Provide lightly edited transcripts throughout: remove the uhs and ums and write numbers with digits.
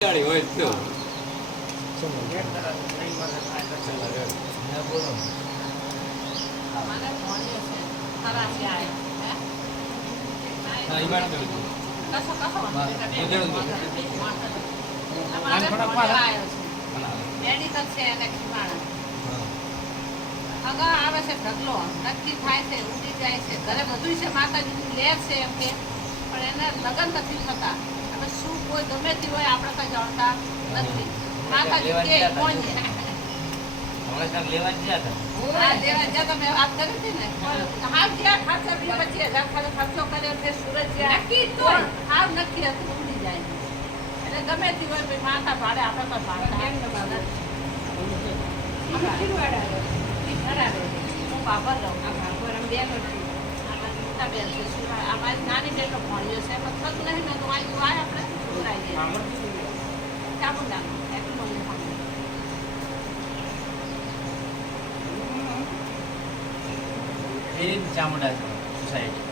ગાડી હોય તો આવે છે ઢગલો નક્કી થાય છે ઉડી જાય છે ઘરે બધું છે માતાજી લે છે એમ કે પણ એને લગ્ન નથી થતા હવે શું કોઈ ગમે તે હોય આપણે કઈ જાણતા નથી માતાજી કે કોણ છે લેવા જ્યાં તમે વાત કરી હતી ને હાવ જ્યાં ખાતર 25,000 ખર્ચો કર્યો છે સુરત જ્યાં નક્કી તો હાવ નક્કી હતું ઉડી જાય એટલે ગમે તે હોય ભાઈ માતા ભાડે આપણે તો ભાડે હું બાબર લઉં આ બાબર બેન છું મોટા બેન છે અમારી નાની બેનનો ભણ્યો છે પણ થતું નહીં ને તો આવી આય આપણે સુરાઈ જાય ચાપું નાખું એટલું મને ભણ્યું ચામુંડા સોસાયટી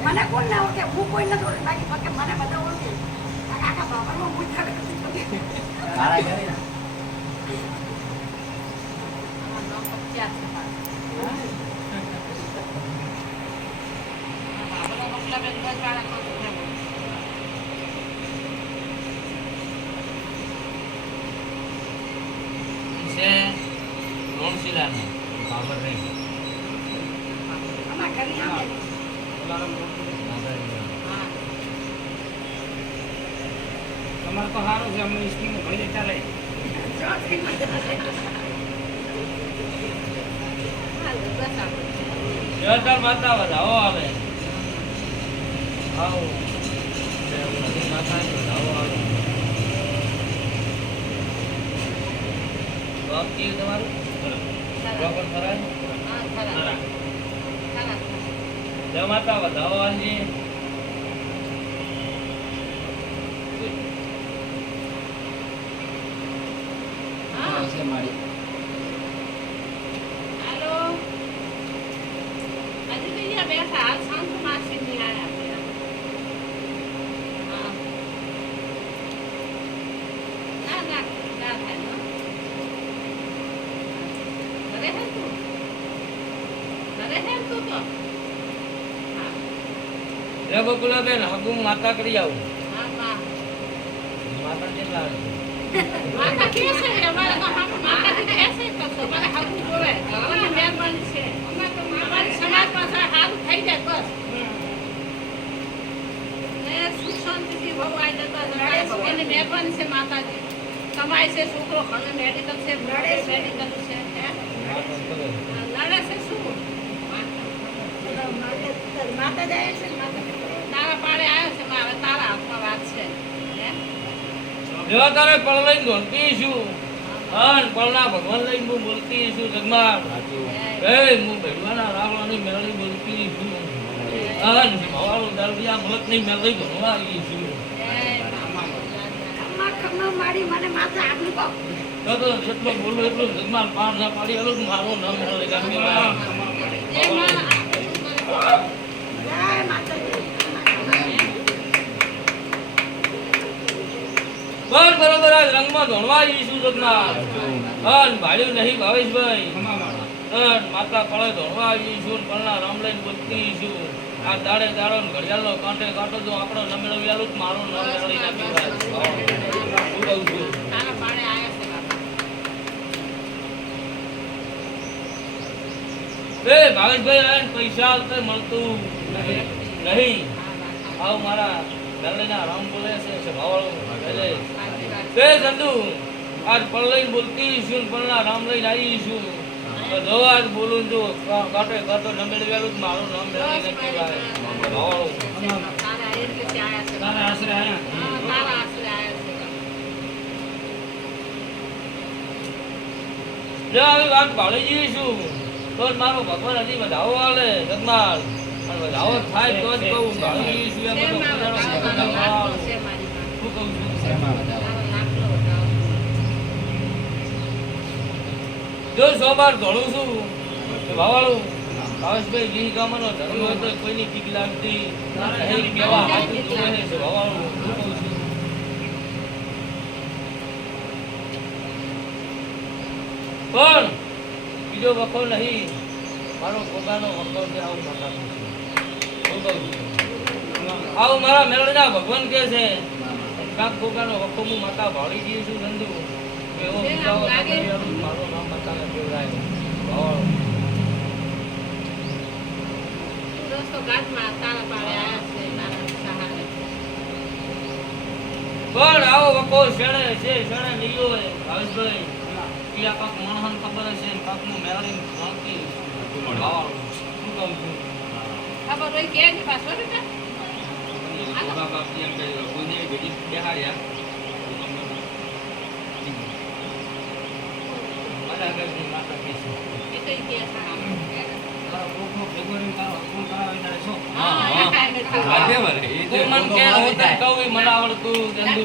મને કોણ ના ઓળખે હું કોઈ નથી ઓળખે બાકી મને બધા ઓળખે આખા બાબામાં પૂછા તમારે તો સારું છે અમને સ્કીમ ઘણી ચાલે માતા વધાવો આવે આવો માતા વધાવો આવે બાકી તમારું બરાબર ખરા જય માતા વધાવો આવજે બકુલા બેન હગુ માતા કરી આવું માતા કેટલા માતા કે છે અમારે તો માતા કે છે તો મને હકુ જોવે મને મહેરબાની છે અમારી સમાજમાં સારું થઈ જાય બસ ને સુખ શાંતિથી બહુ આવી જતો ભગવાનની મહેરબાની છે માતાજી કમાય છે છોકરો ઘણો મેડિકલ છે મેડિકલ છે લડે છે શું માતા જાય છે તારા પાડે આવ્યો છે હવે તારા હાથમાં વાત છે જો તારે પળ લઈને બોલતી છું અન પળના ભગવાન લઈને હું બોલતી છું જગમાં એ હું ભગવાનના રાવણની મેળી બોલતી છું અન ભવાળું દરબિયા મલકની મેળી ભણવા આવી છું મારી મને માથે આગળ પાવ તો જેટલો બોલું એટલું જગમાં પાર ના પાડી આલું મારું નામ મેળી ગામી બસ બરોબર આજ રંગમાં ધોણવા આવીશું જગમાં અન ભાડ્યું નહીં ભાવેશભાઈ માતા પડે ધોણવા આવીશું પળના રામ લઈને બોલતી છું આ દાડે દાડો ઘડિયાળનો કાંટે કાંટો જો આપણો ન મેળવ્યાલું મારું નામ મેળવી નાખી શું કહું છું એ ભાવેશભાઈ પૈસા મળતું નહીં આવ મારા ગલ્લીના રામ બોલે છે ભાવાળો તે ચંદુ આજ પળ લઈને બોલતી છું પળના રામ લઈને આવી છું જો આજ બોલું જો કાંટે કાંટો ન મેળવ્યાલું મારું નામ મેળવી નાખી ભાવાળો તારા આશરે આયા જો આવી વાત ભાળી જઈશું તો જ મારો ભગવાન હજી વધાવો આલે જગમાલ અને વધાવો થાય તો જ કહું ભાળી છું એમ બધો બધાનો વધાવો. શું કહું છું જો સોમવાર ધોળું છું કે ભાવાળું ભાવેશભાઈ જી ગામનો ધર્મ હોય તો કોઈની બીક લાગતી નહીં કેવા હાથ જોવે છે ભાવાળું. શું કહું છું પણ બીજો વખો નહીં મારો ગોગાનો વખો છે આવું માતા શું કહું છું આવું મારા મેળના ભગવાન કે છે કાક ગોગાનો વખો હું માતા ભાળી ગઈ છું નંદુ એવો બીજાઓ નગરિયાનું મારું નામ માતાને કેવડાય ભાવાળું. પણ આવો વખો શેણે છે શેણે નહીં હોય ભાવેશભાઈ કે આ કાક મણહન ખબર હશે ને કાકનું મેળવીને ભણતી ભાવાળું. શું કહું છું ખબર હોય કે ની પાછો ને ગોગા બાપજી એમ કહે કોઈને ભેટી બેહાડ્યા મારા આગળની માતા કહે છે એ કઈ કે તારો કોકો ભેગો રહીને તારો હકમ કરાવે ત્યારે શું? તું મન કે હું તને કહું ઈ મને આવડતું ગંદુ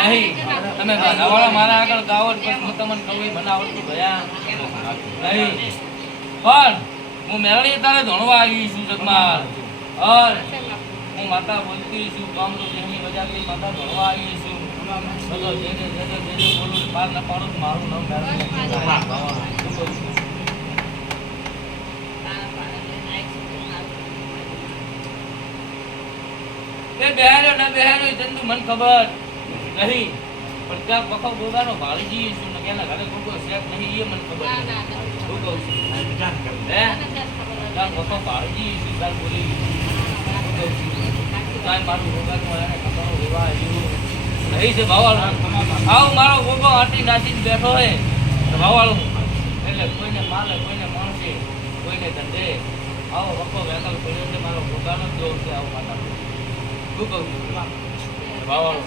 નહીં. તમે ગાવાળા મારા આગળ ગાવો ને પછી હું તમને કહું ઈ મને આવડતું ભયા નહીં. પણ હું મેળવી તારે ધોણવા આવી છું જગમાલ. અર હું માતા બોલતી છું ગામનો જેની વજાતી માતા ધોણવા આવી છું. બધો જેને બોલું પાર ન પાડું તો મારું નામ મેળવી. શું કહું છું એ બેહાર્યો ના બેહાર્યો ચંદુ મને ખબર નહીં પણ ત્યાં વખો ગોગાનો ભાળી જઈએ છું ને કેના ઘરે ગોગો શેક નહીં એ મને ખબર નહીં. શું કહું છું હે ત્યાં વખો ભાળી જઈએ છું તાર બોલી શું કહું છું કાંઈ મારું ગોગાનું એને ખબર વિવાહ એવું નહીં છે ભાવાળું. આવું મારો ગોગો આંટી નાચીને બેઠો હોય તો ભાવાળું એટલે કોઈને માલે કોઈને માણસે કોઈને ધંધે આવો વખો વેકલ પડ્યો છે મારો ગોગાનો જ જોર છે આવું માતા. શું કહું છું ભાવાળું.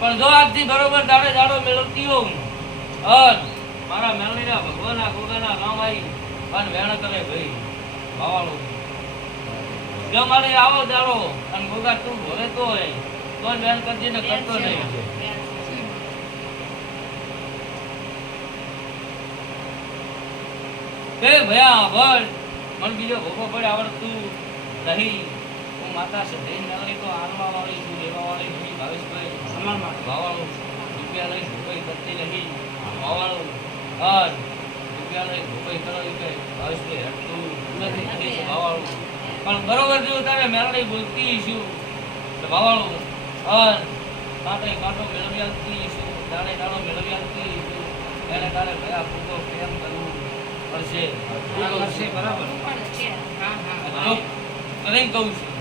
પણ જો આજથી બરોબર દાડે દાડો મેળવતી હોઉં અર મારા મેળવીના ભગવાનના ગોગાના નામ આવી અને વેણ કરે ભાઈ ભાવાળું. જો મારે આવો દાડો અને ગોગા તું ભરે તો હોય તો જ વેણ કરજે ને કરતો નહીં. એ ભયા ભર મને બીજો ભોગો પડે આવડતું નહીં. હું માતા સધઈ મેળવી તો આનવા વાળી છું લેવા વાળી નહીં ભાવેશભાઈ ભાવાળું. રૂપિયા લઈ ભોગઈ કરતી નહીં ભાવાળું. અર રૂપિયા લઈ ભોગઈ કરો કે ભાવેશભાઈ હટતું નથી નહીં ભાવાળું. પણ બરોબર જો તારે મેળવી બોલતી છું તો ભાવાળું. અર કાંટો કાંટો મેળવી આવતી છું દાડે દાડો મેળવી આવતી છું એને તારે ભયા ભોગો પ્રેમ કરવું પડશે. બરાબર કરીને કહું છું.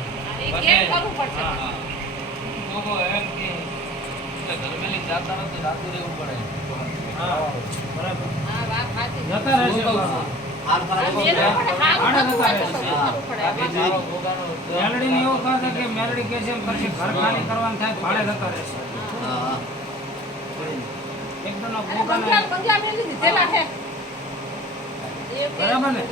લોકો એમ કે ઘરમેલી જાતા નથી રાતું રહેવું પડે. મેલડીને એવું કહે છે કે મેલડી કે છે એમ પછી ઘર ખાલી કરવાનું થાય ભાડે જતા રહેશે. એકદમ આ ગોગાને બરાબર ને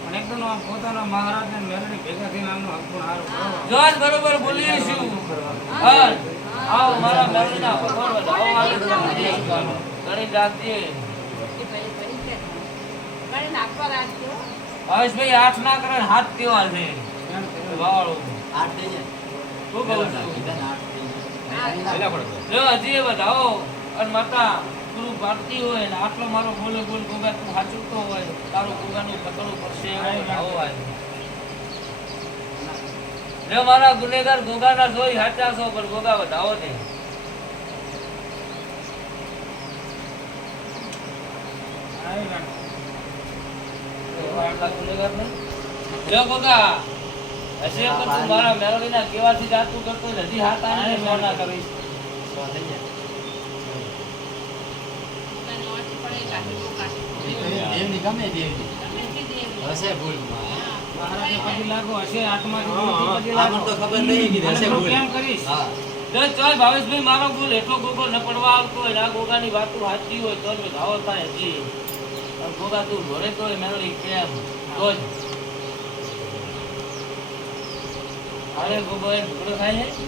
પણ એકદમ આ પોતાના મહારાજ ને મેલડી ભેગા થઈને આમનું હકપુર હારું કરવાનું. જો આજ બરોબર બોલીએ છું. હા આવો મારા મેલડીના ભગવાન વધાવો આવે ઘણી જાતી ભાવેશભાઈ 8 ના કરે 7 કેવા છે ભાવાળું. શું કહું છું જો હજી એ વધાવો અને માતા પૂરું પાડતી હોય ને આટલો મારો બોલે બોલ ગોગા તું સાચુકતો હોય તારું ગોગાનું પકડવું પડશે એવો વધાવો હોય. જો મારા ગુનેગાર ગોગાના જોઈ સાચા છો પણ ગોગા વધાવો છે. ગુનેગાર ને જો ગોગા હશે તો તું મારા મેળવીના કેવાથી જાતું કરતો હજી હાથ આને ના કરીશ. મહારાજે પડી લાગો હશે આત્માથી પડી લાગો કેમ કરીશ? જો ચાલ ભાવેશભાઈ મારો ભૂલ એટલો ગોગો ન પડવા આવતો હોય આ ગોગાની વાતો સાચી હોય તો જ વધાવો થાય હજી ગોગા તું ઘરે તો મેળવી કેમ તો જ અરે ગોગો એ ઢોકળો ખાય છે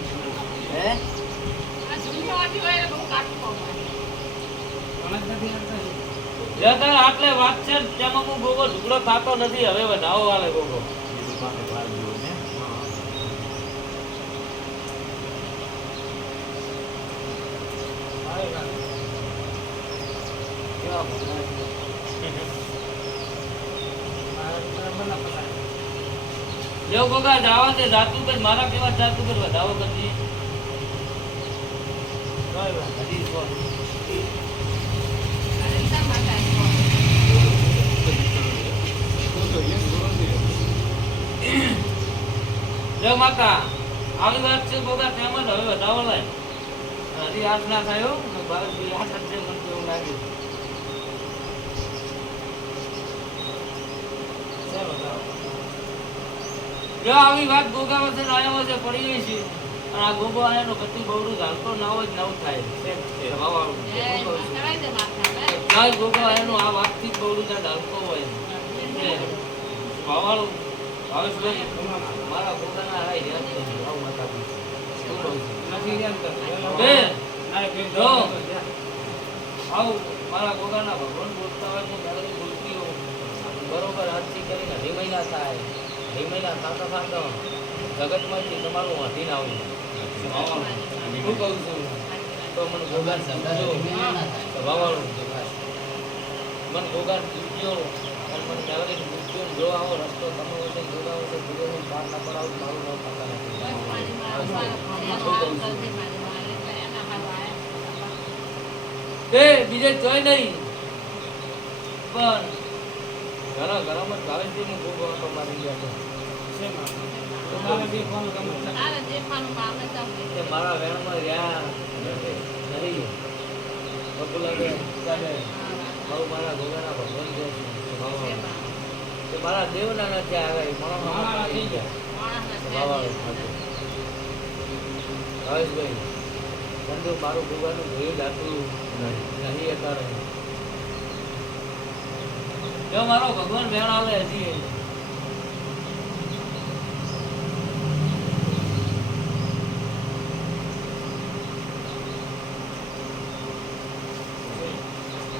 હે આ જૂનીવાથી હોય એટલે બહુ કાઠું પડે. મને જ નથી આવતા. જતા આટલે વાત છે ને, તેમાં હું ગોગો ઢોકળો ખાતો નથી હવે વધાવો વાલે ગોગો કેવા ભગવાન છે. મારે બરાબર ના પતાય. જો ગોગા જાવા દે જાતું કર મારા કેવા જાતું કર વધાવો કરજી હજી કોણ અને શા માટે આવ્યો? જો માતા આવી વાત છે ગોગા તેમ જ હવે વધાવો લાય હજી આઠ ના થયો ને ભારત બી આઠ જ છે મને તો એવું લાગ્યું છે બતાવો. જો આવી વાત ગોગા વચ્ચે આયા વચ્ચે પડી ગઈ છે અને આ ગોગો આયાનો ગતિ બહુ ચાલતો ના હોય જ નવું થાય છે હવાવાળું એ કરાઈ દે માથા ને. ના ગોગો આયાનો આ વાતથી જ બહુ ચાલતો હોય છે હવાવાળું ભાવેશભાઈ મારા ગોગાના હાય યાદ નથી આવું માતા શું કહું છું નથી યાદ કરતો. બે. મારે પેટ જો. દુખે છે. આવું મારા ગોગાના ભગવાન બોલતા હોય હું ત્યારે બોલતી હોઉં બરોબર હાથથી કરીને અઢી મહિના થાય અઢી મહિના થતા થતા જગતમાંથી તમારું વાંધીને આવ્યું શું કહું છું તો મને ગોગાન સમજો સ્વભાવવાળું દેખાય મને ગોગાન પૂછ્યો અને મને મેળવીને પૂછ્યો ને જો આવો રસ્તો તમે વચ્ચે જોગાવો છો ગુરુનું પાર ના પડાવું મારું નામ પાતા બસ નથી મારી માં એનો હાલ જલ્દી મારી માં એટલે એના હાલ આયા. એ બીજે જોઈ નહીં પણ ઘણા ઘરમાં ભાવેશભાઈનું ગોગો હતો મારી ગયા છે માં. તો મારે બી ફોન ગમે છે. તારે જે ખાનું મામે ચાલશે. તે મારા વેણમાં રહ્યા નથી બકુલાને ચાલે બહુ મારા ગોગાના ભગવાન જે છે સ્વભાવવાળો. તે મારા દેવના નથી આવ્યા એ મારા થઈ નથી ગયા માણસને સ્વભાવવાળો હતો. ભાવેશભાઈ બંધુ મારું ગોગાનું જોયું જાતું નહીં અત્યારે જો મારો ભગવાન વેણ આવે હજી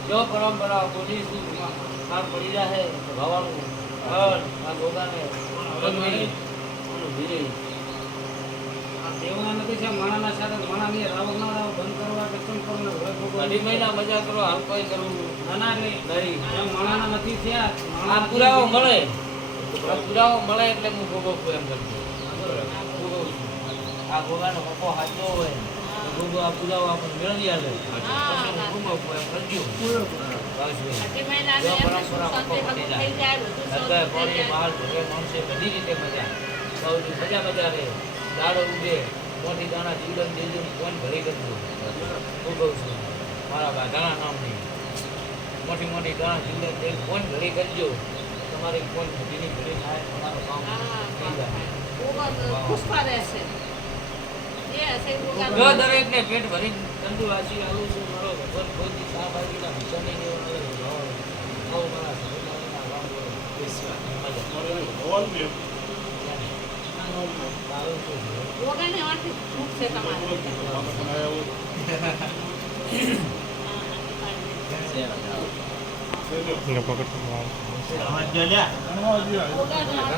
જો પરંપરા બોલી શું કામ પડી જાય ભવાનું હર આ ગોગાને ભગવાન ધીરે આ દેવના નથી છે માણાના સાથે માણાની રાવક ના રાવ બંધ કરવા કે શું કરવાનું હવે ભગવાન. અઢી મહિના મજા કરો હાલ કોઈ કરવું નાના એટલે નહીં એમ માણાના નથી થયા. આ પુરાવો મળે આ પુરાવો મળે એટલે હું ગોગો એમ કરતો આ ગોગાનો પપ્પો સાચો હોય તો ગોગો આ પુરાવો આપણને મેળવી આવે પછી હું ગોગો એમ કરજો ભાવેશભાઈ અઢી મહિનાને જો એમને પરંપરા સુખ શાંતિ પપ્પો બધું પતી થઈ જાય, બધું જાય શાંતિ થઈ પાણી જાય. બહાર ઘરે માણસે બધી રીતે મજા સૌથી મજા મજા રહે દાડો ઉગે મોટી દાણા જીવન દેજો કોણ ઘરે કરજો હું કહું છું મારા ગાધાના નામની મોટી મોટી દાણા જીવન દે કોણ ઘરે કરજો તમારી કોણ ઘટીની ઘરે થાય તમારું કામ થઈ જાય ગોગો પુષ્પા રહેશે. જે હશે એ ગોગા જો દરેકને પેટ ભરી ઠંડુ વાસી આવું છું મારો ભગવાન કોઈ દી સાહેબ આવીના ભીષણ નહીં દેવાનો આવું મારા સહોદરોના રામ બોલો મજા તારું શું છે ગોગાને વાંચી સુખ છે તમારે.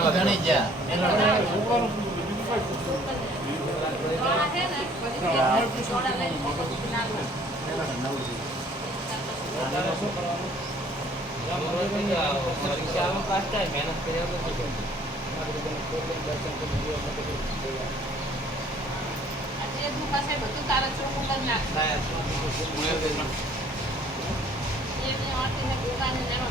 ગોગાને આ છે ને, બધી ઘરથી સોડા લઈને ગોગો ના લો. પરીક્ષામાં પાસ થાય મહેનત કર્યા વગર આ જે દુઃખ હશે બધું તારે ચોખ્ખું કરી નાખશે. થાય એને વાંચીને ગોગાને